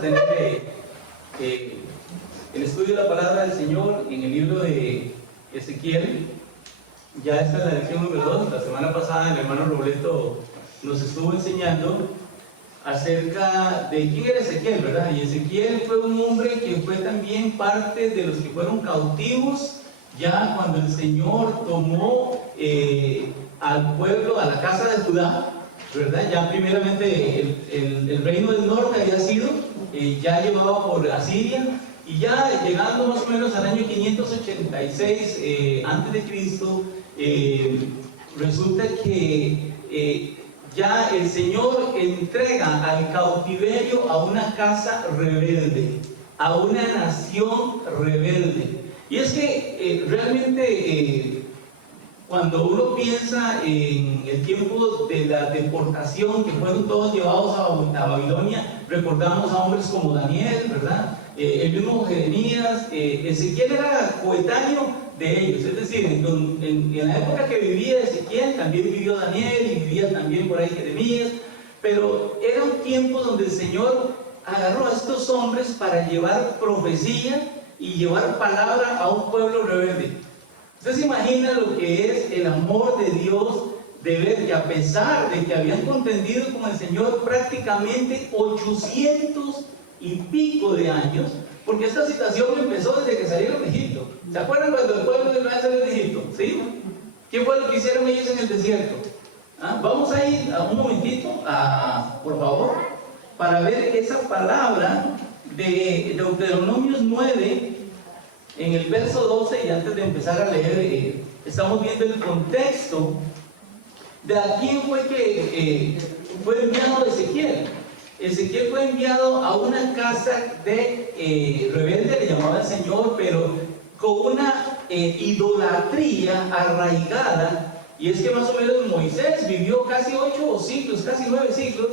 a tener el estudio de la palabra del Señor en el libro de Ezequiel. Ya esta es la lección número 2. La semana pasada el hermano Robleto nos estuvo enseñando acerca de quién era Ezequiel, ¿verdad? Y Ezequiel fue un hombre que fue también parte de los que fueron cautivos ya cuando el Señor tomó al pueblo, a la casa de Judá, ¿verdad? Ya primeramente el reino del norte había sido ya llevado por Asiria, y ya llegando más o menos al año 586 antes de Cristo, resulta que ya el Señor entrega al cautiverio a una casa rebelde, a una nación rebelde. Y es que realmente cuando uno piensa en el tiempo de la deportación, que fueron todos llevados a Babilonia, recordamos a hombres como Daniel, ¿verdad? El mismo Jeremías. Ezequiel era coetáneo de ellos, es decir, en la época que vivía Ezequiel también vivió Daniel, y vivía también por ahí Jeremías, pero era un tiempo donde el Señor agarró a estos hombres para llevar profecía y llevar palabra a un pueblo rebelde. Usted se imagina lo que es el amor de Dios, de ver que a pesar de que habían contendido con el Señor prácticamente 800 y pico de años, porque esta situación empezó desde que salieron de Egipto. ¿Se acuerdan cuando el pueblo de Israel salió de Egipto? ¿Sí? ¿Qué fue lo que hicieron ellos en el desierto? Vamos a ir un momentito, por favor, para ver esa palabra de Deuteronomio 9, en el verso 12, y antes de empezar a leer, estamos viendo el contexto de a quién fue que fue enviado Ezequiel. Ezequiel fue enviado a una casa de rebelde, le llamaba el Señor, pero con una idolatría arraigada. Y es que más o menos Moisés vivió casi 8 siglos, casi 9 siglos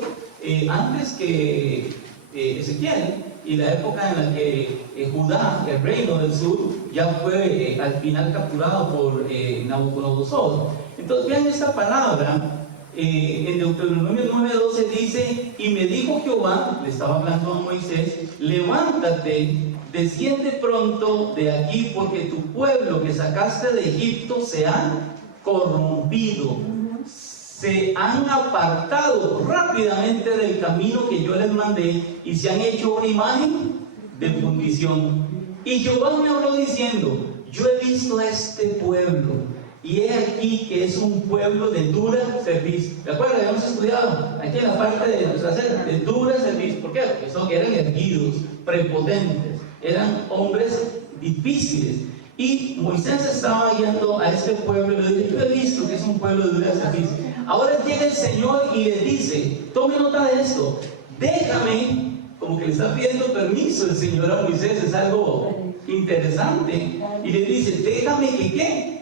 antes que Ezequiel, y la época en la que Judá, el reino del sur, ya fue al final capturado por Nabucodonosor. Entonces vean esta palabra. En Deuteronomio 9:12 dice: y me dijo Jehová, le estaba hablando a Moisés, levántate, desciende pronto de aquí, porque tu pueblo que sacaste de Egipto se ha corrompido, se han apartado rápidamente del camino que yo les mandé, y se han hecho una imagen de fundición. Y Jehová me habló diciendo: yo he visto a este pueblo, y he aquí que es un pueblo de dura cerviz. ¿De acuerdo? Habíamos estudiado aquí en la parte de nuestra serie, de dura cerviz. ¿Por qué? Porque eran erguidos, prepotentes, eran hombres difíciles. Y Moisés estaba guiando a este pueblo y le dice: yo he visto que es un pueblo de dura cerviz. Ahora llega el Señor y le dice, tome nota de esto, déjame, como que le está pidiendo permiso el Señor a Moisés, es algo interesante, y le dice: déjame que ¿qué?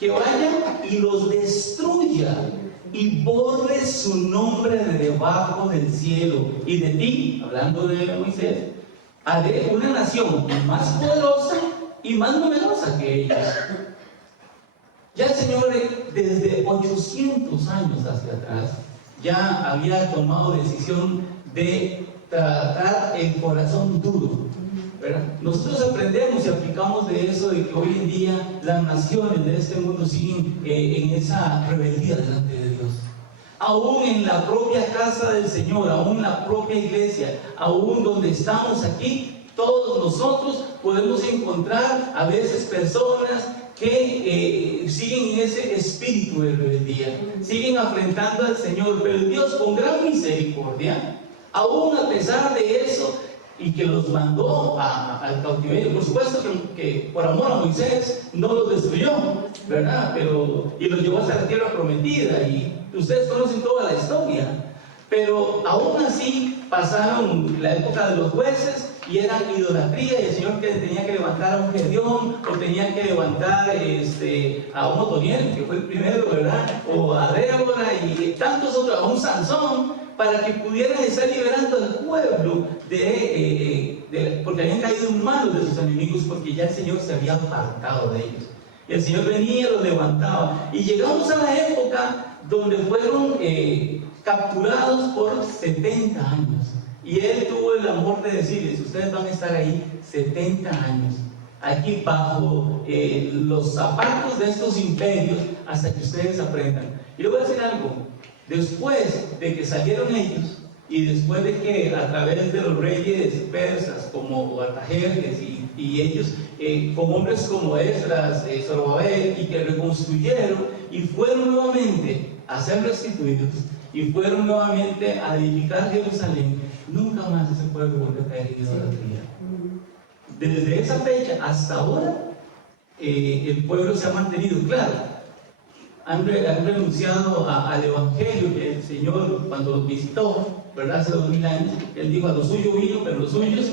Que vaya y los destruya y borre su nombre de debajo del cielo, y de ti, hablando de Moisés, haré una nación más poderosa y más numerosa que ellos. Ya el Señor desde 800 años hacia atrás ya había tomado decisión de tratar el corazón duro, ¿verdad? Nosotros aprendemos y aplicamos de eso, de que hoy en día las naciones de este mundo siguen en esa rebeldía delante de Dios. Aún en la propia casa del Señor, aún en la propia iglesia, aún donde estamos aquí, todos nosotros podemos encontrar a veces personas que siguen en ese espíritu de rebeldía, siguen afrentando al Señor, pero Dios, con gran misericordia, aún a pesar de eso, y que los mandó al cautiverio, por supuesto que por amor a Moisés no los destruyó, ¿verdad? Y los llevó hasta la tierra prometida, y ustedes conocen toda la historia. Pero aún así pasaron la época de los jueces y era idolatría, y el Señor que tenía que levantar a un Gedeón, o tenía que levantar a un Otoniel, que fue el primero, ¿verdad? O a Débora y tantos otros, a un Sansón, para que pudieran estar liberando al pueblo porque habían caído en manos de sus enemigos, porque ya el Señor se había apartado de ellos. Y el Señor venía y los levantaba. Y llegamos a la época donde fueron capturados por 70 años. Y él tuvo el amor de decirles: ustedes van a estar ahí 70 años, aquí bajo los zapatos de estos imperios, hasta que ustedes aprendan. Y le voy a decir algo: después de que salieron ellos, y después de que a través de los reyes persas como Artajerjes y ellos, con hombres como Esdras, Zorobabel, y que reconstruyeron y fueron nuevamente a ser restituidos y fueron nuevamente a edificar Jerusalén, nunca más ese pueblo volvió a caer en idolatría. Desde esa fecha hasta ahora, el pueblo se ha mantenido. Claro, han renunciado al evangelio que el Señor, cuando los visitó, ¿verdad?, hace 2000 años, él dijo: a los suyos vino, pero los suyos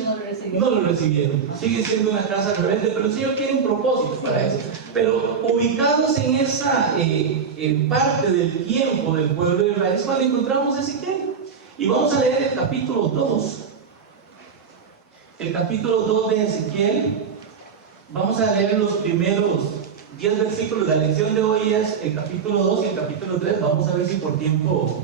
no lo recibieron. Sigue siendo una casa rebelde, pero el Señor tiene un propósito para eso. Pero ubicados en esa parte del tiempo del pueblo de Israel, es cuando encontramos Ezequiel. Y vamos a leer el capítulo 2. El capítulo 2 de Ezequiel. Vamos a leer los primeros 10 versículos. La lección de hoy es el capítulo 2 y el capítulo 3. Vamos a ver si por tiempo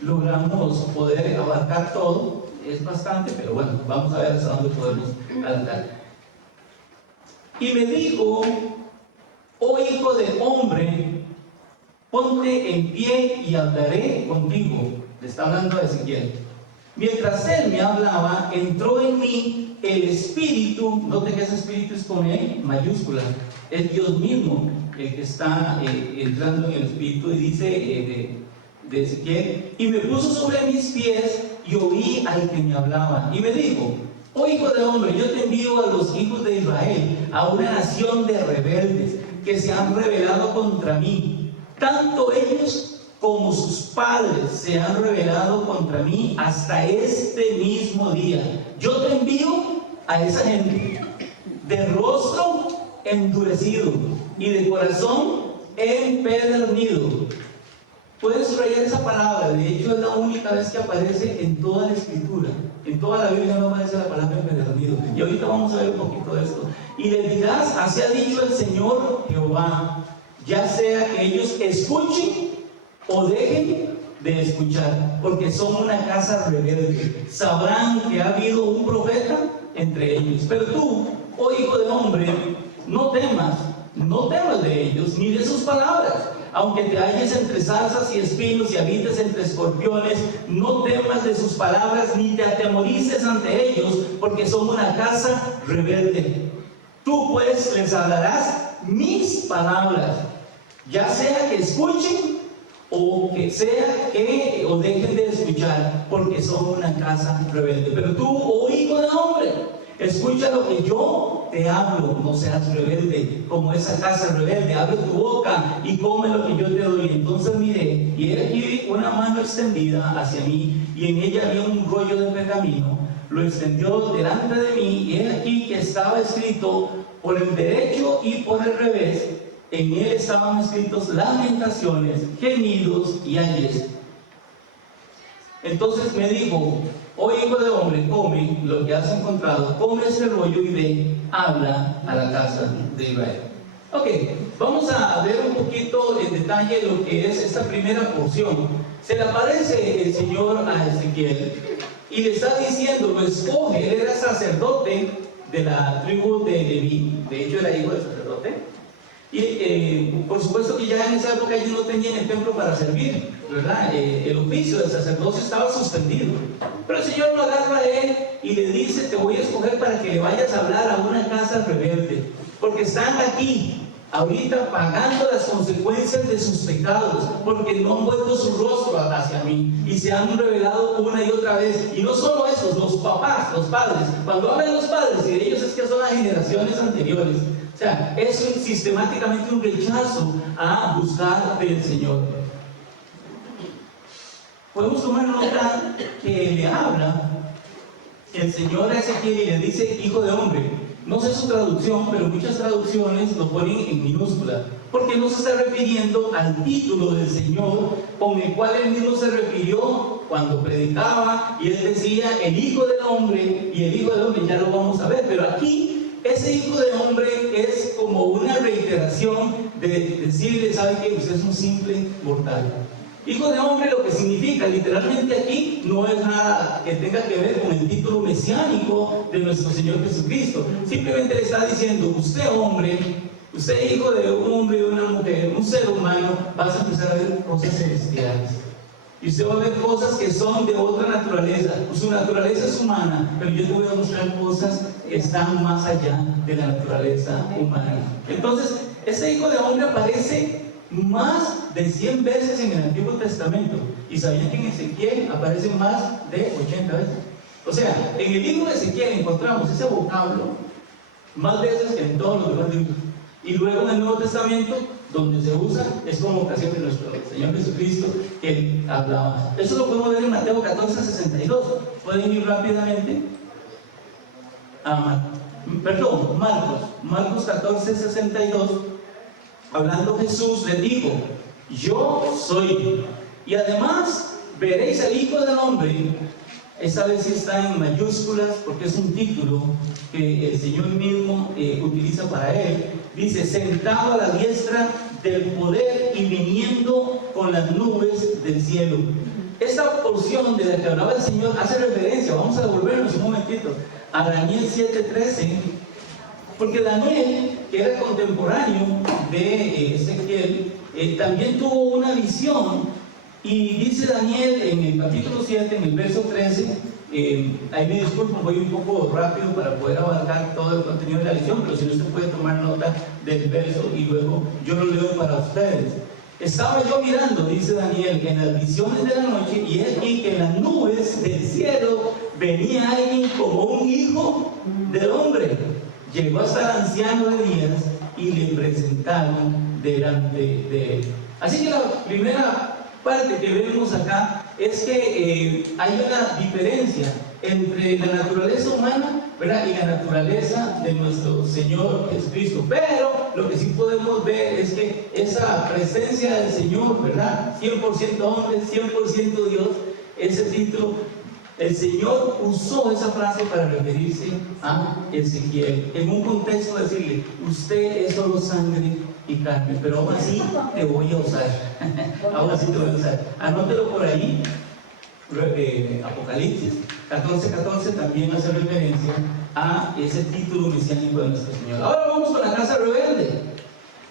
logramos poder abarcar todo. Es bastante, pero bueno, vamos a ver hasta dónde podemos alcanzar. Y me dijo: oh hijo de hombre, ponte en pie y hablaré contigo. Le está hablando a Ezequiel. Mientras él me hablaba, entró en mí el espíritu. Note que ese espíritu es con E mayúscula, es Dios mismo el que está entrando en el espíritu. Y dice de Ezequiel: y me puso sobre mis pies y oí al que me hablaba, y me dijo: oh hijo de hombre, yo te envío a los hijos de Israel, a una nación de rebeldes que se han rebelado contra mí. Tanto ellos como sus padres se han rebelado contra mí hasta este mismo día. Yo te envío a esa gente de rostro endurecido y de corazón empedernido. Puedes subrayar esa palabra. De hecho, es la única vez que aparece en toda la escritura. En toda la Biblia no aparece la palabra empedernido. Y ahorita vamos a ver un poquito de esto. Y les dirás: así ha dicho el Señor Jehová, ya sea que ellos escuchen o dejen de escuchar, porque son una casa rebelde. Sabrán que ha habido un profeta entre ellos. Pero tú, oh hijo de hombre, no temas de ellos, ni de sus palabras. Aunque te halles entre zarzas y espinos y habites entre escorpiones, no temas de sus palabras, ni te atemorices ante ellos, porque son una casa rebelde. Tú pues les hablarás mis palabras, ya sea que escuchen o que sea que o dejen de escuchar, porque son una casa rebelde. Pero tú, oh hijo de hombre, escucha lo que yo te hablo, no seas rebelde como esa casa rebelde. Abre tu boca y come lo que yo te doy. Entonces miré, y era aquí una mano extendida hacia mí, y en ella había un rollo de pergamino. Lo extendió delante de mí, y he aquí que estaba escrito por el derecho y por el revés. En él estaban escritos lamentaciones, gemidos y ayes. Entonces me dijo: oh hijo de hombre, come lo que has encontrado, come este rollo y ve, habla a la casa de Israel. Ok, vamos a ver un poquito en detalle lo que es esta primera porción. Se le aparece el Señor a Ezequiel y le está diciendo: lo escoge. Él era sacerdote de la tribu de Leví, de hecho era hijo del sacerdote. Y por supuesto que ya en esa época ellos no tenían el templo para servir, ¿verdad? El oficio del sacerdocio estaba suspendido. Pero el Señor lo agarra a él y le dice: te voy a escoger para que le vayas a hablar a una casa rebelde, porque están aquí ahorita pagando las consecuencias de sus pecados, porque no han vuelto su rostro hacia mí y se han rebelado una y otra vez. Y no solo esos, los papás, los padres. Cuando hablan de los padres y de ellos, es que son las generaciones anteriores. O sea, es sistemáticamente un rechazo a buscar del Señor. Podemos tomar nota que le habla el Señor a Ezequiel y le dice: hijo de hombre. No sé su traducción, pero muchas traducciones lo ponen en minúscula, porque no se está refiriendo al título del Señor con el cual él mismo se refirió cuando predicaba, y él decía el Hijo del Hombre, y el Hijo del Hombre ya lo vamos a ver. Pero aquí ese Hijo de Hombre es como una reiteración de decirle: ¿sabe qué? Usted es un simple mortal. Hijo de hombre lo que significa literalmente aquí no es nada que tenga que ver con el título mesiánico de nuestro Señor Jesucristo. Simplemente le está diciendo, usted hombre, usted hijo de un hombre y de una mujer, un ser humano, vas a empezar a ver cosas celestiales. Y usted va a ver cosas que son de otra naturaleza. Su naturaleza es humana, pero yo te voy a mostrar cosas que están más allá de la naturaleza humana. Entonces, ese hijo de hombre aparece más de 100 veces en el Antiguo Testamento. Y sabían que en Ezequiel aparece más de 80 veces. O sea, en el libro de Ezequiel encontramos ese vocablo más veces que en todos los demás libros. Y luego en el Nuevo Testamento, donde se usa, es como ocasión de nuestro Señor Jesucristo que él hablaba. Eso lo podemos ver en Mateo 14:62. Pueden ir rápidamente a Marcos 14:62. Hablando Jesús les dijo, yo soy. Y además veréis al Hijo del Hombre. Esta vez sí está en mayúsculas porque es un título que el Señor mismo utiliza para él. Dice, sentado a la diestra del poder y viniendo con las nubes del cielo. Esta porción de la que hablaba el Señor hace referencia, vamos a devolvernos un momentito, a Daniel 7:13, porque Daniel, que era contemporáneo de Ezequiel, también tuvo una visión. Y dice Daniel en el capítulo 7, en el verso 13, ahí me disculpo, voy un poco rápido para poder abarcar todo el contenido de la lección, pero si no usted puede tomar nota del verso y luego yo lo leo para ustedes. Estaba yo mirando, dice Daniel, en las visiones de la noche, y es aquí que en las nubes del cielo venía alguien como un hijo del hombre. Llegó hasta el anciano de días y le presentaron delante de él. Así que la primera parte que vemos acá es que hay una diferencia entre la naturaleza humana, ¿verdad?, y la naturaleza de nuestro Señor Jesucristo. Pero lo que sí podemos ver es que esa presencia del Señor, ¿verdad?, 100% hombre, 100% Dios, ese título, el Señor usó esa frase para referirse a Ezequiel, en un contexto de decirle, usted es solo sangre y carne, pero aún así te voy a usar. Aún así te voy a usar. Anótelo por ahí. Apocalipsis 14:14 también hace referencia a ese título mesiánico de nuestro Señor. Ahora vamos con la casa rebelde.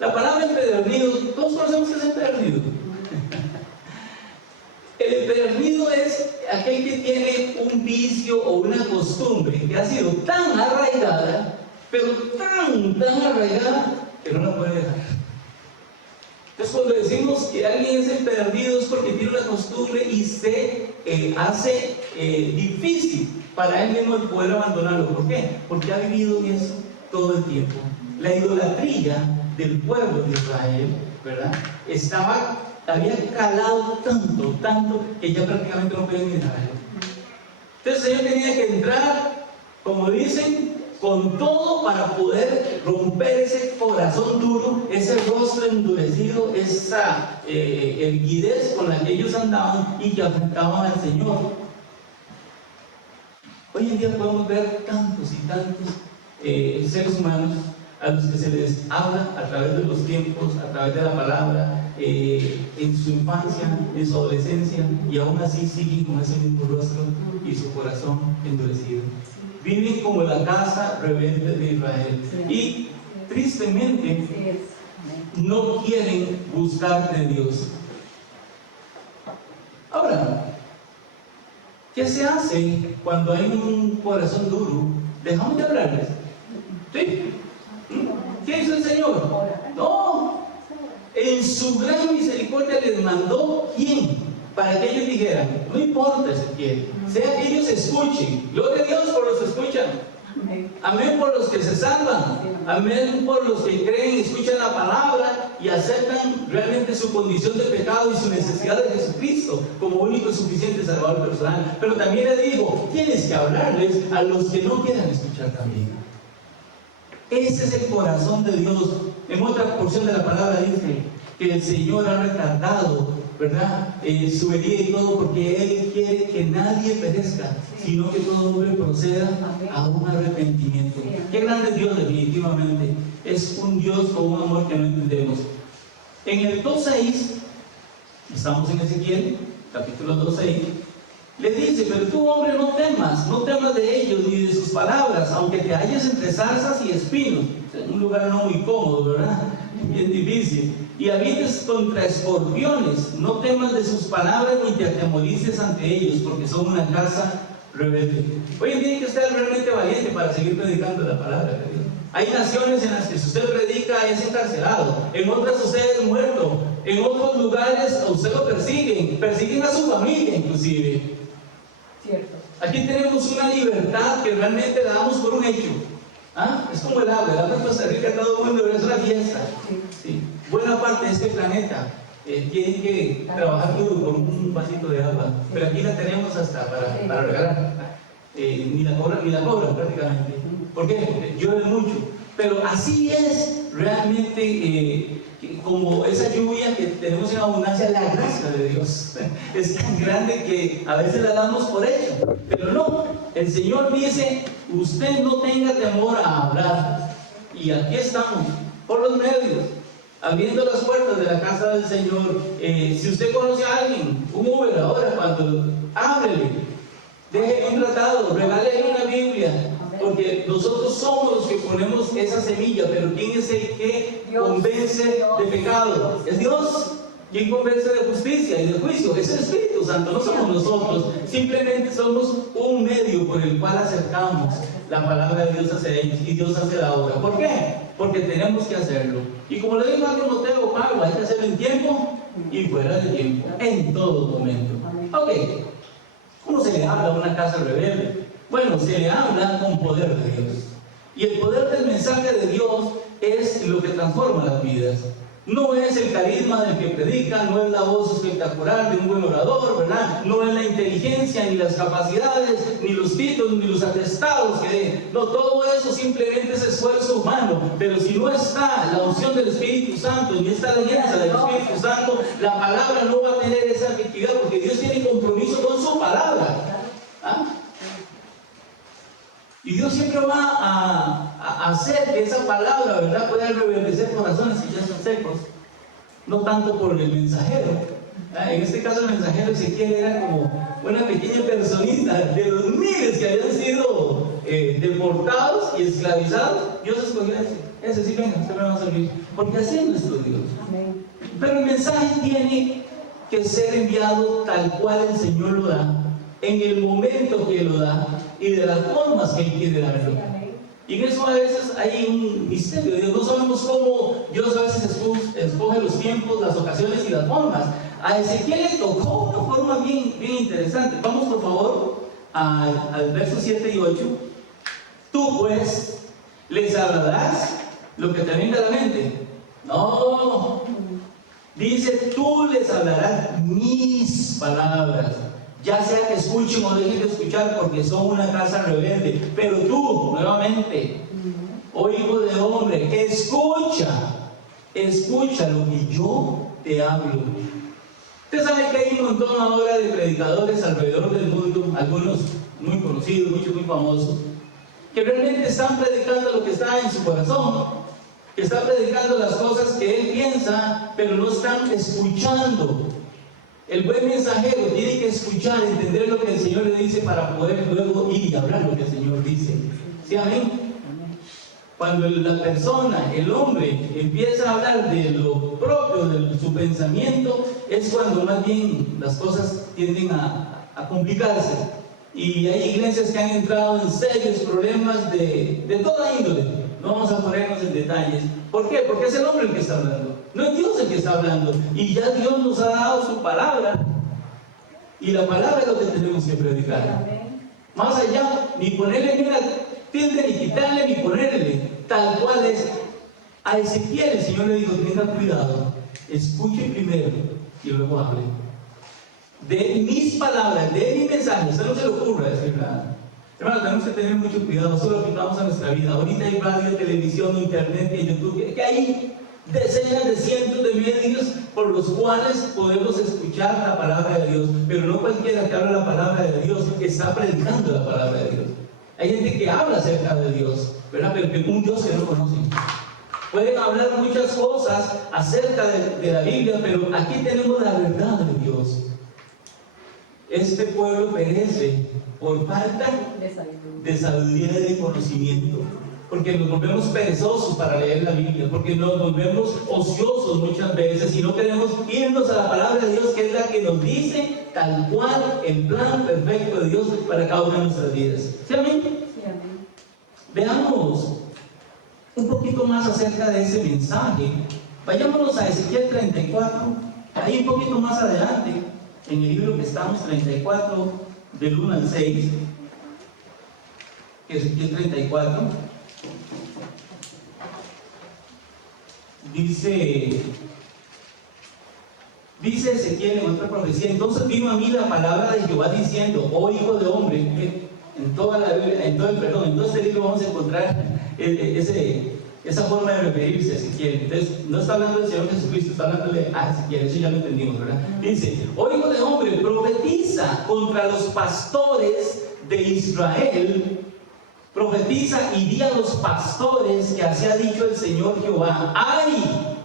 La palabra empedernido, todos conocemos que es empedernido. El empedernido es aquel que tiene un vicio o una costumbre que ha sido tan arraigada, pero tan arraigada, que no la puede dejar. Entonces, cuando decimos que alguien es empedernido es porque tiene una costumbre y se hace difícil para él mismo el poder abandonarlo. ¿Por qué? Porque ha vivido en eso todo el tiempo. La idolatría del pueblo de Israel, ¿verdad?, había calado tanto que ya prácticamente no podían ni dejarlo. Entonces el Señor tenía que entrar, como dicen, con todo para poder romper ese corazón duro, ese rostro endurecido, esa erguidez con la que ellos andaban y que afectaban al Señor. Hoy en día podemos ver tantos y tantos seres humanos a los que se les habla a través de los tiempos, a través de la palabra, en su infancia, en su adolescencia, y aún así siguen con ese mismo rostro y su corazón endurecido. Viven como la casa rebelde de Israel. Y tristemente no quieren buscar de Dios. Ahora, ¿qué se hace cuando hay un corazón duro? Dejamos de hablarles. ¿Sí? ¿Qué hizo el Señor? No. En su gran misericordia les mandó ¿quién? Para que ellos dijeran, no importa Ezequiel, sea que ellos escuchen. Gloria a Dios por los que escuchan. Amén por los que se salvan. Amén por los que creen, escuchan la palabra y aceptan realmente su condición de pecado y su necesidad de Jesucristo como único y suficiente Salvador personal. Pero también le digo, tienes que hablarles a los que no quieran escuchar también. Ese es el corazón de Dios. En otra porción de la palabra dice que el Señor ha retardado, ¿verdad?, su venida y todo, porque Él quiere que nadie perezca, sino que todo hombre proceda a un arrepentimiento. Qué grande Dios, definitivamente. Es un Dios con un amor que no entendemos. En el 2:6 estamos en Ezequiel, capítulo 2:6, le dice: pero tú, hombre, no temas de ellos ni de sus palabras, aunque te halles entre zarzas y espinos. O sea, un lugar no muy cómodo, ¿verdad? Bien difícil. Y habites contra escorpiones, no temas de sus palabras ni te atemorices ante ellos, porque son una casa rebelde. Hoy en día hay que estar realmente valiente para seguir predicando la palabra de Dios. Hay naciones en las que si usted predica es encarcelado, en otras usted es muerto, en otros lugares a usted lo persiguen a su familia inclusive. Cierto. Aquí tenemos una libertad que realmente la damos por un hecho. ¿Ah? Es como el agua en Costa Rica todo el mundo es una fiesta. Sí. Buena parte de este planeta tiene que trabajar duro por un vasito de agua, pero aquí la tenemos hasta para regalar. Ni la cobran prácticamente. ¿Por qué? Porque llueve mucho. Pero así es realmente como esa lluvia que tenemos en abundancia, la gracia de Dios es tan grande que a veces la damos por hecho. Pero no, el Señor dice: usted no tenga temor a hablar. Y aquí estamos, por los medios, abriendo las puertas de la casa del Señor. Si usted conoce a alguien, un Uber ahora, cuando ábrele, déjele un tratado, regálele una Biblia. Porque nosotros somos los que ponemos esa semilla, pero ¿quién es el que convence de pecado? Es Dios. ¿Quién convence de justicia y de juicio? Es el Espíritu Santo, no somos nosotros. Simplemente somos un medio por el cual acercamos la palabra de Dios hacia ellos y Dios hace la obra. ¿Por qué? Porque tenemos que hacerlo. Y como le dijo a Timoteo Pablo, hay que hacerlo en tiempo y fuera de tiempo, en todo momento. Ok, ¿cómo se le habla a una casa rebelde? Bueno, se le habla con poder de Dios. Y el poder del mensaje de Dios es lo que transforma las vidas. No es el carisma del que predica, no es la voz espectacular de un buen orador, ¿verdad? No es la inteligencia, ni las capacidades, ni los títulos, ni los atestados que no, todo eso simplemente es esfuerzo humano. Pero si no está la unción del Espíritu Santo, ni está la alianza del Espíritu Santo, la palabra no va a tener esa efectividad, porque Dios tiene compromiso con su palabra. ¿Ah? Y Dios siempre va a hacer que esa palabra, ¿verdad?, pueda reverdecer corazones que ya son secos. No tanto por el mensajero. En este caso el mensajero Ezequiel era como una pequeña personita de los miles que habían sido deportados y esclavizados. Dios escogió ese sí, venga, usted me va a servir. Porque así es nuestro Dios. Amén. Pero el mensaje tiene que ser enviado tal cual el Señor lo da, en el momento que lo da y de las formas que Él quiere darlo. Y en eso a veces hay un misterio. Dios, no sabemos cómo Dios a veces escoge los tiempos, las ocasiones y las formas. A Ezequiel le tocó una forma bien interesante. Vamos por favor al verso 7 y 8. Tú pues les hablarás lo que te venga a la mente. No, dice: tú les hablarás mis palabras, ya sea que escuchen o dejen de escuchar, porque son una casa rebelde. Pero tú, nuevamente, oh hijo de hombre, escucha lo que yo te hablo. Usted sabe que hay un montón ahora de predicadores alrededor del mundo, algunos muy conocidos, muchos muy famosos, que realmente están predicando lo que está en su corazón, que están predicando las cosas que él piensa, pero no están escuchando. El buen mensajero tiene que escuchar, entender lo que el Señor le dice para poder luego ir y hablar lo que el Señor dice. ¿Sí, amén? Cuando la persona, el hombre, empieza a hablar de lo propio, de su pensamiento, es cuando más bien las cosas tienden a complicarse. Y hay iglesias que han entrado en serios problemas de toda índole. No vamos a ponernos en detalles. ¿Por qué? Porque es el hombre el que está hablando. No es Dios el que está hablando. Y ya Dios nos ha dado su palabra. Y la palabra es lo que tenemos que predicar. Más allá, ni ponerle ni una tilde, ni quitarle, ni ponerle. Tal cual es. A Ezequiel el Señor le dijo: tenga cuidado, escuche primero y luego hable. De mis palabras, de mi mensaje. Usted no se le ocurra decir nada. Hermanos, tenemos que tener mucho cuidado. Solo aplicamos a nuestra vida. Ahorita hay radio, televisión, internet y YouTube, que hay decenas de cientos de medios por los cuales podemos escuchar la palabra de Dios. Pero no cualquiera que habla la palabra de Dios está predicando la palabra de Dios. Hay gente que habla acerca de Dios, ¿verdad? Pero un Dios que no conocen. Pueden hablar muchas cosas acerca de la Biblia, pero aquí tenemos la verdad de Dios. Este pueblo perece por falta de sabiduría y de conocimiento, porque nos volvemos perezosos para leer la Biblia, porque nos volvemos ociosos muchas veces y no queremos irnos a la palabra de Dios, que es la que nos dice tal cual el plan perfecto de Dios para cada una de nuestras vidas. ¿Sí, amén? Sí, amén. Veamos un poquito más acerca de ese mensaje. Vayámonos a Ezequiel 34, ahí un poquito más adelante, en el libro que estamos, 34, del 1 al 6. Ezequiel 34. Dice Ezequiel en otra profecía: entonces vino a mí la palabra de Jehová diciendo, oh hijo de hombre, en toda la Biblia, en todo este libro vamos a encontrar esa forma de referirse a Ezequiel. Entonces, no está hablando del Señor Jesucristo, está hablándole a Ezequiel, eso ya lo entendimos, ¿verdad? Dice, oh hijo de hombre, profetiza contra los pastores de Israel. Profetiza y di a los pastores que así ha dicho el Señor Jehová. ¡Ay!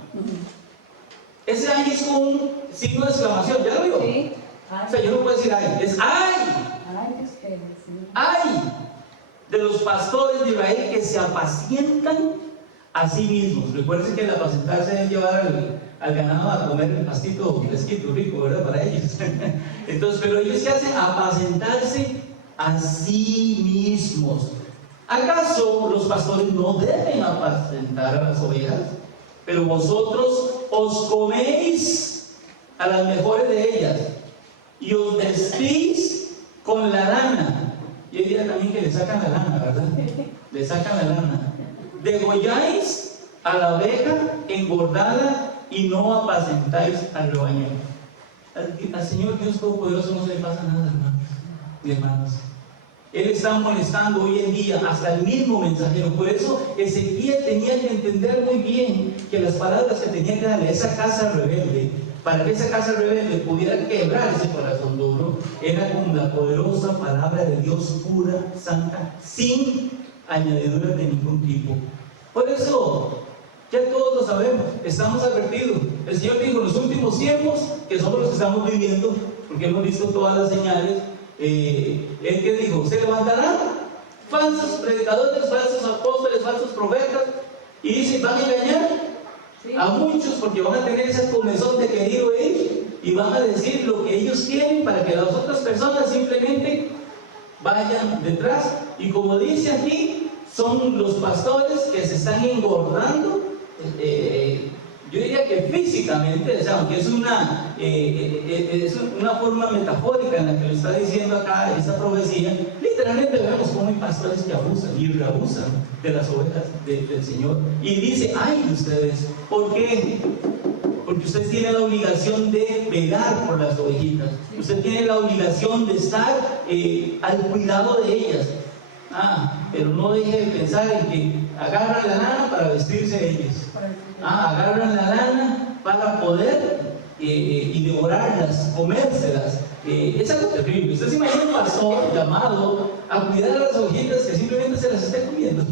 Ese ay es un signo de exclamación, ¿ya lo vio? Sí. O sea, yo no puedo decir ay, es ay. Ay, de ustedes, sí. ¡Ay! De los pastores de Israel que se apacientan a sí mismos. Recuerden que el apacentarse es llevar al ganado a comer pastito fresquito, rico, ¿verdad? Para ellos. Entonces, pero ellos ¿qué hacen? Apacentarse a sí mismos. ¿Acaso los pastores no deben apacentar a las ovejas? Pero vosotros os coméis a las mejores de ellas y os vestís con la lana. Y hoy día también que le sacan la lana, ¿verdad? Le sacan la lana. Degolláis a la oveja engordada y no apacentáis al rebaño. Al Señor Dios Todopoderoso no se le pasa nada, hermanos y hermanas. Él está molestando hoy en día hasta el mismo mensajero. Por eso Ezequiel tenía que entender muy bien que las palabras que tenía que darle a esa casa rebelde, para que esa casa rebelde pudiera quebrar ese corazón duro, era con la poderosa palabra de Dios pura, santa, sin añadiduras de ningún tipo. Por eso, ya todos lo sabemos, estamos advertidos. El Señor dijo en los últimos tiempos, que somos los que estamos viviendo, porque hemos visto todas las señales. Él que dijo, se levantarán falsos predicadores, falsos apóstoles, falsos profetas, y dice, van a engañar a muchos porque van a tener esa comezón de querer oír y van a decir lo que ellos quieren para que las otras personas simplemente vayan detrás. Y como dice aquí, son los pastores que se están engordando, yo diría que físicamente, o sea, aunque es una forma metafórica en la que lo está diciendo acá esta profecía, literalmente vemos cómo hay pastores que abusan y reabusan de las ovejas del Señor. Y dice, ay de ustedes, ¿por qué? Porque usted tiene la obligación de velar por las ovejitas, usted tiene la obligación de estar al cuidado de ellas. Pero no deje de pensar en que agarran la lana para vestirse de ellos. Agarran la lana para poder y devorarlas, comérselas. Es algo terrible. Usted se imagina un pastor llamado a cuidar a las ovejitas que simplemente se las esté comiendo.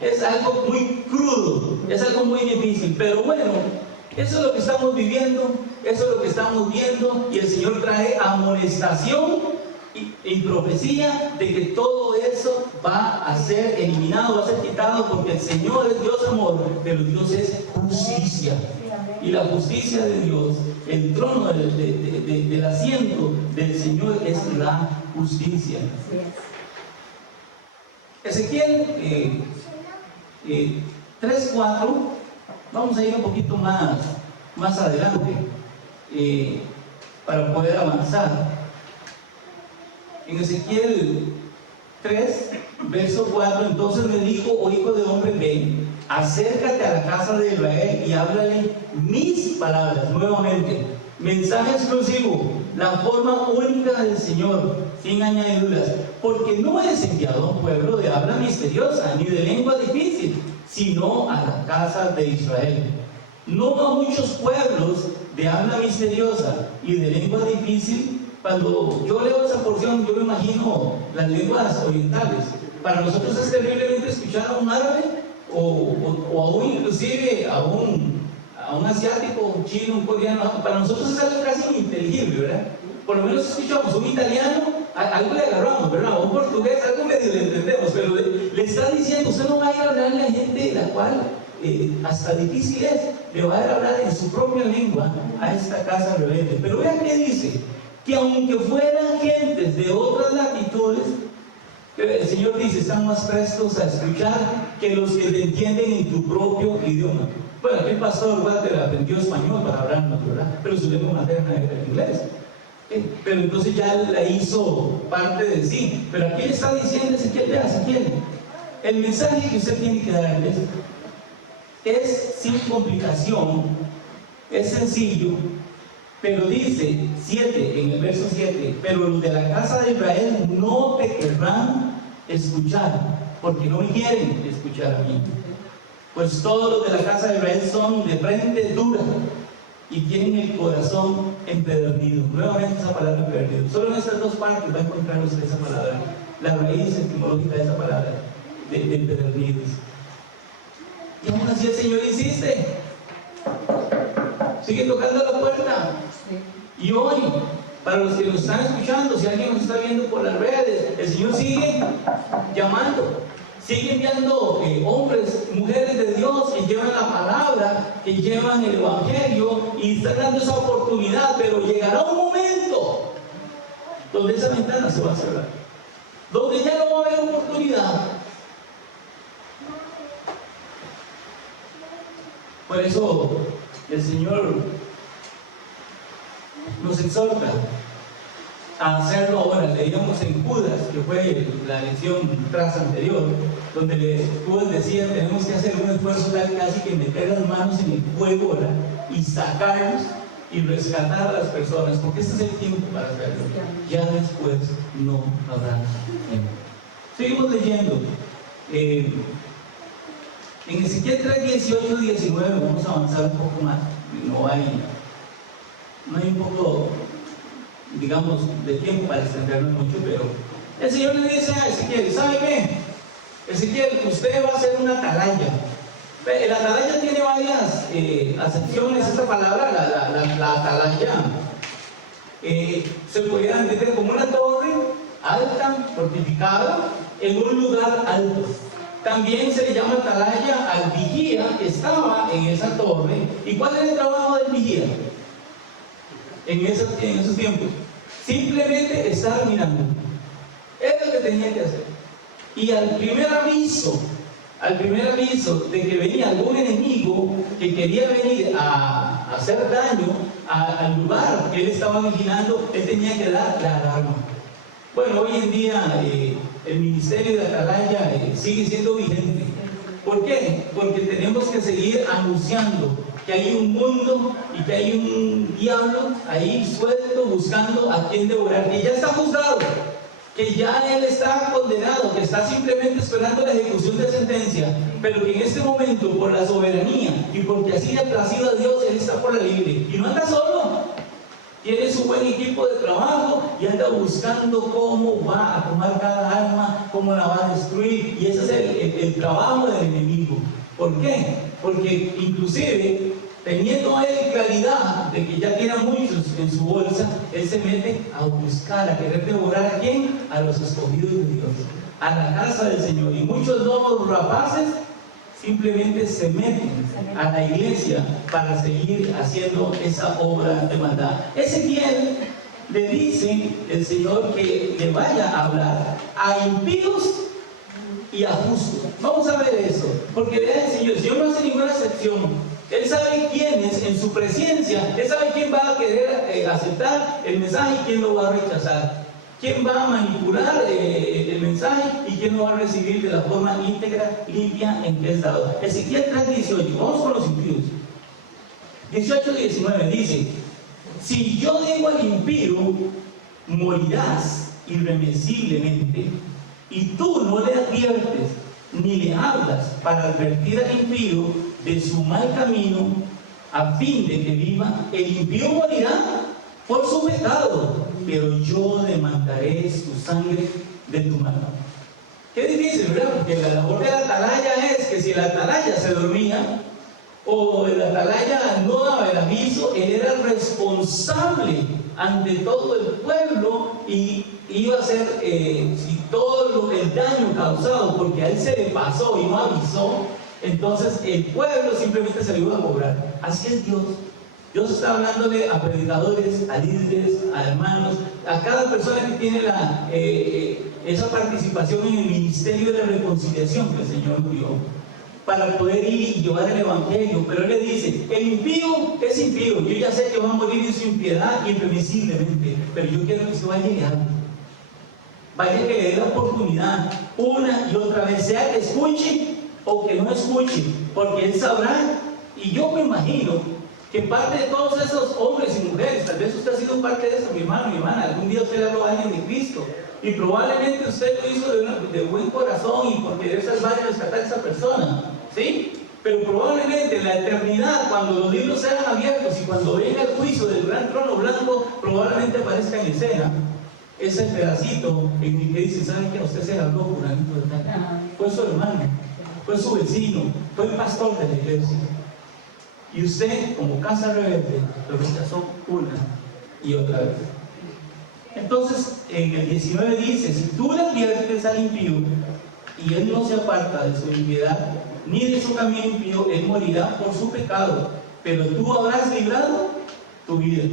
Es algo muy crudo, es algo muy difícil, pero bueno, eso es lo que estamos viviendo, eso es lo que estamos viendo, y el Señor trae amonestación y profecía de que todo eso va a ser eliminado, va a ser quitado, porque el Señor es Dios amor, pero Dios es justicia. Y la justicia de Dios, el trono del asiento del Señor es la justicia. Ezequiel 3:4, vamos a ir un poquito más adelante para poder avanzar. En Ezequiel 3, verso 4, entonces me dijo, oh hijo de hombre, ven, acércate a la casa de Israel y háblale mis palabras. Nuevamente, mensaje exclusivo, la forma única del Señor, sin añadiduras, porque no es enviado a un pueblo de habla misteriosa, ni de lengua difícil, sino a la casa de Israel. No a muchos pueblos de habla misteriosa y de lengua difícil. Cuando yo leo esa porción, yo me imagino las lenguas orientales. Para nosotros es terriblemente escuchar a un árabe o aún inclusive a un asiático, un chino, un coreano, para nosotros es algo casi ininteligible, ¿verdad? Por lo menos escuchamos un italiano, algo le agarramos, ¿verdad? O un portugués, algo medio le entendemos, pero le está diciendo, usted no va a ir a hablarle a gente de la cual hasta difícil es, le va a ir a hablar en su propia lengua a esta casa rebelde. Pero vean qué dice, que aunque fueran gentes de otras latitudes, el Señor dice, están más prestos a escuchar que los que te entienden en tu propio idioma. Bueno, aquí el pastor Walter aprendió español para hablarnos, ¿verdad? Pero su lengua materna era el inglés. Pero entonces ya la hizo parte de sí. Pero aquí le está diciendo Ezequiel, vea Ezequiel, el mensaje que usted tiene que darles es sin complicación, es sencillo, pero dice 7, en el verso 7, pero los de la casa de Israel no te querrán escuchar, porque no me quieren escuchar a mí. Pues todos los de la casa de Israel son de frente dura y tienen el corazón empedernido. Nuevamente esa palabra empedernido. Solo en estas dos partes va a encontrar usted esa palabra, la raíz etimológica de esa palabra, de empedernidos. Y aún así el Señor insiste, sigue tocando la puerta. Y hoy, para los que nos están escuchando, si alguien nos está viendo por las redes, el Señor sigue llamando, sigue enviando hombres, mujeres de Dios que llevan la palabra, que llevan el Evangelio y están dando esa oportunidad, pero llegará un momento donde esa ventana se va a cerrar, donde ya no va a haber oportunidad. Por eso el Señor nos exhorta a hacerlo ahora. Leíamos en Judas, que fue la lección tras anterior, donde Judas decía, tenemos que hacer un esfuerzo tal casi que meter las manos en el fuego, ¿verdad? Y sacarlos y rescatar a las personas, porque este es el tiempo para hacerlo. Ya después no habrá tiempo. Seguimos leyendo. En Ezequiel 3, 18, 19 vamos a avanzar un poco más. No hay un poco, digamos, de tiempo para extendernos mucho, pero el Señor le dice a Ezequiel, ¿sabe qué? Ezequiel, usted va a ser una atalaya. La atalaya tiene varias acepciones. Esta palabra, la atalaya, se podría entender como una torre alta, fortificada, en un lugar alto. También se le llama atalaya al vigía que estaba en esa torre. ¿Y cuál era el trabajo del vigía en esos tiempos? Simplemente estar mirando. Era lo que tenía que hacer. Y al primer aviso de que venía algún enemigo que quería venir a hacer daño al lugar que él estaba vigilando, él tenía que dar la alarma. Bueno, hoy en día el ministerio de atalaya sigue siendo vigente. ¿Por qué? Porque tenemos que seguir anunciando que hay un mundo y que hay un diablo ahí suelto buscando a quien devorar, que ya está juzgado, que ya él está condenado, que está simplemente esperando la ejecución de sentencia, pero que en este momento, por la soberanía y porque así le ha placido a Dios, él está por la libre y no anda solo. Tiene su buen equipo de trabajo y anda buscando cómo va a tomar cada arma, cómo la va a destruir. Y ese es el trabajo del enemigo. ¿Por qué? Porque inclusive, teniendo él claridad de que ya tiene a muchos en su bolsa, él se mete a buscar, a querer devorar ¿a quién? A los escogidos de Dios, a la casa del Señor. Y muchos nuevos rapaces simplemente se meten a la iglesia para seguir haciendo esa obra de maldad. Ezequiel le dice el Señor que le vaya a hablar a impíos y a justos. Vamos a ver eso, porque vea el Señor no hace ninguna excepción. Él sabe quiénes en su presencia, Él sabe quién va a querer aceptar el mensaje y quién lo va a rechazar. ¿Quién va a manipular el mensaje y quién lo va a recibir de la forma íntegra, limpia en que es dado? Ezequiel 3:18, vamos con los impíos. 18:19 dice: si yo digo al impío, morirás irremisiblemente, y tú no le adviertes ni le hablas para advertir al impío de su mal camino, a fin de que viva, el impío morirá por su pecado, pero yo demandaré su sangre de tu mano. Qué difícil, ¿verdad? Porque la labor de la atalaya es que si el atalaya se dormía o el atalaya no daba el aviso, él era responsable ante todo el pueblo y iba a hacer si todo el daño causado porque a él se le pasó y no avisó, entonces el pueblo simplemente se le iba a cobrar. Así es Dios. Dios está hablándole a predicadores, a líderes, a hermanos, a cada persona que tiene esa participación en el ministerio de la reconciliación que el Señor dio, para poder ir y llevar el Evangelio. Pero Él le dice, el impío es impío, yo ya sé que va a morir en su impiedad irremisiblemente, pero yo quiero que usted vaya y hable. Vaya que le dé la oportunidad una y otra vez, sea que escuche o que no escuche, porque Él sabrá. Y yo me imagino que parte de todos esos hombres y mujeres, tal vez usted ha sido parte de eso, mi hermano, mi hermana, algún día usted le habló a alguien de Cristo, y probablemente usted lo hizo de buen corazón y por querer salvar y rescatar a esa persona, ¿sí? Pero probablemente en la eternidad, cuando los libros sean abiertos y cuando venga el juicio del gran trono blanco, probablemente aparezca en escena ese pedacito en el que dice, ¿saben qué? Usted se habló por de tal. Fue su hermano, fue su vecino, fue el pastor de la iglesia. Y usted, como casa rebelde, lo rechazó una y otra vez. Entonces, en el 19 dice, si tú le adviertes al impío y él no se aparta de su impiedad, ni de su camino impío, él morirá por su pecado, pero tú habrás librado tu vida.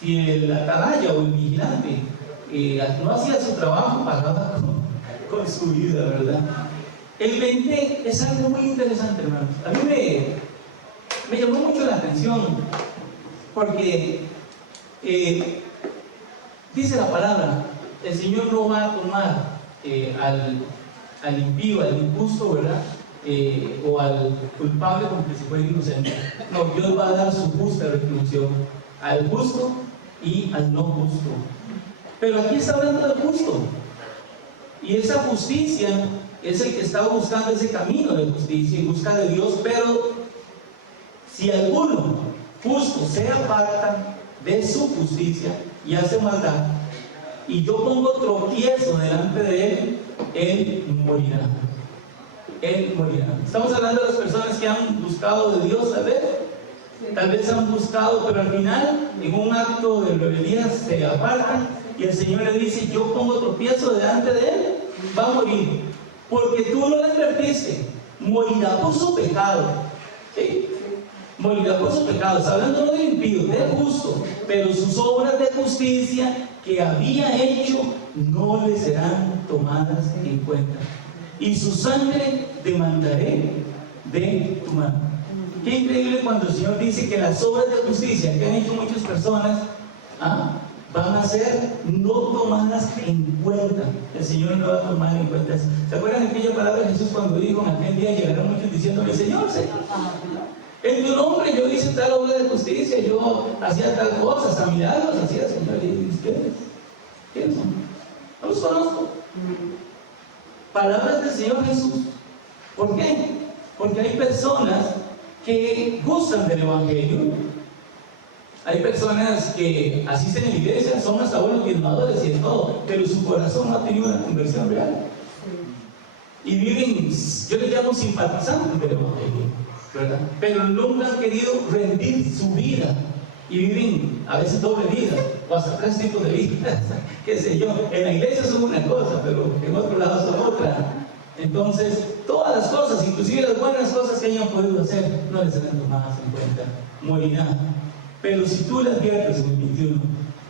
Si el atalaya o el vigilante no hacía su trabajo, pagaba con su vida, ¿verdad? El 20 es algo muy interesante, hermanos. A mí me llamó mucho la atención porque dice la palabra, el Señor no va a tomar al impío, al injusto, ¿verdad? O al culpable como que si fuera inocente. No, Dios va a dar su justa retribución al justo y al no justo. Pero aquí está hablando del justo. Y esa justicia es el que está buscando ese camino de justicia y busca de Dios, pero si alguno justo se aparta de su justicia y hace maldad, y yo pongo tropiezo delante de él morirá. Él morirá. Estamos hablando de las personas que han buscado de Dios, tal vez han buscado, pero al final, en un acto de rebeldía, se apartan y el Señor le dice, yo pongo tropiezo delante de él, va a morir, porque tú no le advertiste, morirá por su pecado. ¿Sí? Morirá por sus pecados, hablando no de impío, de justo, pero sus obras de justicia que había hecho no le serán tomadas en cuenta, y su sangre demandaré de tu mano. Qué increíble cuando el Señor dice que las obras de justicia que han hecho muchas personas van a ser no tomadas en cuenta. El Señor no va a tomar en cuenta. ¿Se acuerdan de aquella palabra de Jesús cuando dijo en aquel día llegarán muchos diciéndole, Señor, Señor, en tu nombre yo hice tal obra de justicia, yo hacía tal cosa, hasta milagros hacía, Señor? Y ¿quiénes son? No los conozco. Palabras del Señor Jesús. ¿Por qué? Porque hay personas que gustan del Evangelio. Hay personas que asisten a la iglesia, son hasta buenos diezmadores y de todo, pero su corazón no ha tenido una conversión real. Y viven, yo les llamo simpatizantes del Evangelio, ¿verdad? Pero nunca han querido rendir su vida y viven a veces doble vida o hasta 3 tipos de vidas, qué sé yo. En la iglesia son una cosa, pero en otro lado son otra. Entonces, todas las cosas, inclusive las buenas cosas que hayan podido hacer, no les serán tomadas en cuenta. Morirán. Pero si tú le adviertes en el 21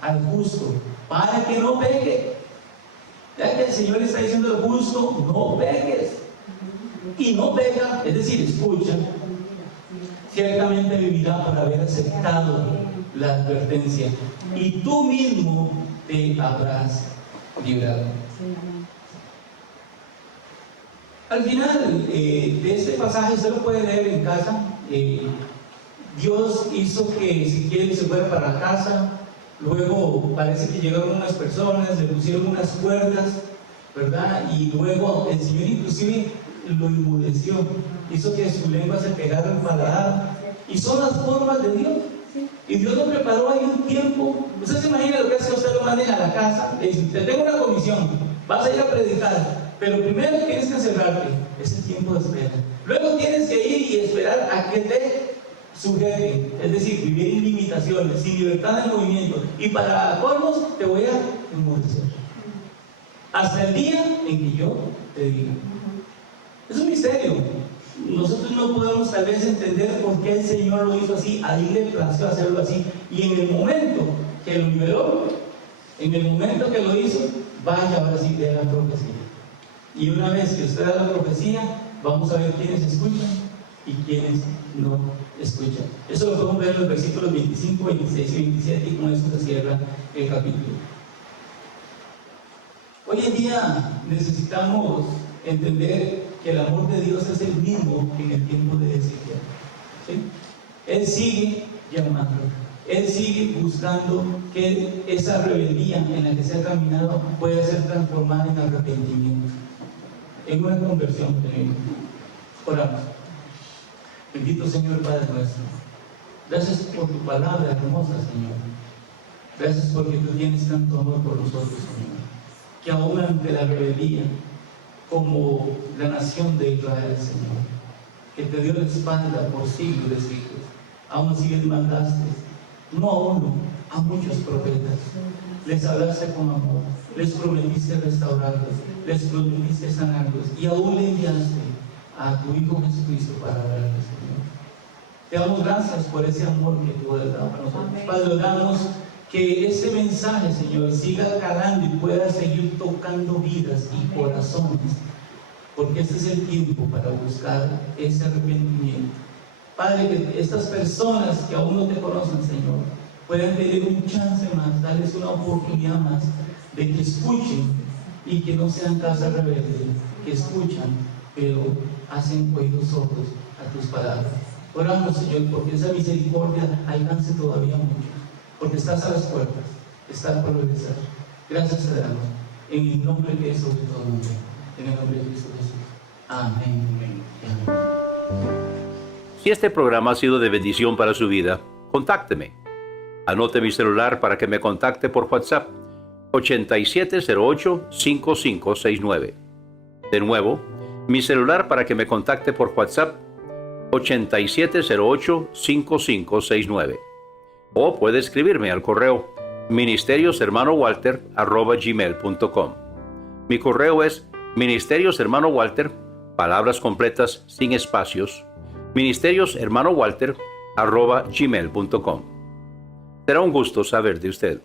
al justo para que no peque, ya que el Señor está diciendo al justo, no peques, y no peca, es decir, escucha, ciertamente vivirá por haber aceptado la advertencia, y tú mismo te habrás librado. Al final de este pasaje, usted lo puede leer en casa. Dios hizo que Ezequiel se fuera para la casa, luego parece que llegaron unas personas, le pusieron unas cuerdas, ¿verdad? Y luego el Señor inclusive lo enmudeció, hizo que su lengua se pegara al paladar, y son las formas de Dios. Y Dios nos preparó ahí un tiempo. Usted se imagina lo que hace, usted lo manden a la casa, le dice, te tengo una comisión, vas a ir a predicar, pero primero tienes que encerrarte, es el tiempo de espera. Luego tienes que ir y esperar a que te sujeten, es decir, vivir en limitaciones, sin libertad de movimiento. Y para colmos te voy a enmudecer. Hasta el día en que yo te diga. Es un misterio. Nosotros no podemos tal vez entender por qué el Señor lo hizo así, a Él le plació hacerlo así. Y en el momento que lo liberó, en el momento que lo hizo, vaya ahora sí de la profecía. Y una vez que usted da la profecía, vamos a ver quiénes escuchan y quiénes no escuchan. Eso lo podemos ver en los versículos 25, 26 y 27, y con eso se cierra el capítulo. Hoy en día necesitamos entender que el amor de Dios es el mismo que en el tiempo de Ezequiel. ¿Sí? Él sigue llamando, Él sigue buscando que esa rebeldía en la que se ha caminado pueda ser transformada en arrepentimiento, en una conversión. Oramos. Bendito Señor Padre nuestro, gracias por tu palabra hermosa, Señor. Gracias porque tú tienes tanto amor por nosotros, Señor, que aún ante la rebeldía, como la nación de Israel, Señor, que te dio la espalda por siglos de siglos, aún así les mandaste, no a uno, a muchos profetas. Les hablaste con amor, les prometiste restaurarlos, les prometiste sanarlos, y aún le enviaste a tu Hijo Jesucristo para hablarles, Señor. Te damos gracias por ese amor que tú has dado a nosotros. Padre, oramos que ese mensaje, Señor, siga calando y pueda seguir tocando vidas y corazones, porque este es el tiempo para buscar ese arrepentimiento. Padre, que estas personas que aún no te conocen, Señor, puedan tener un chance más, darles una oportunidad más de que escuchen y que no sean casa rebelde, que escuchan, pero hacen oídos sordos a tus palabras. Oramos, Señor, porque esa misericordia alcance todavía mucho, porque estás a las puertas, estás por regresar. Gracias te damos, en el nombre que es sobre todo nombre, en el nombre de Cristo Jesús. Amén. Amén. Si este programa ha sido de bendición para su vida, contácteme. Anote mi celular para que me contacte por WhatsApp, 8708-5569. De nuevo, mi celular para que me contacte por WhatsApp, 8708-5569. O puede escribirme al correo ministerioshermanowalter@gmail.com. Mi correo es ministerioshermanowalter, palabras completas sin espacios, ministerioshermanowalter@gmail.com. Será un gusto saber de usted.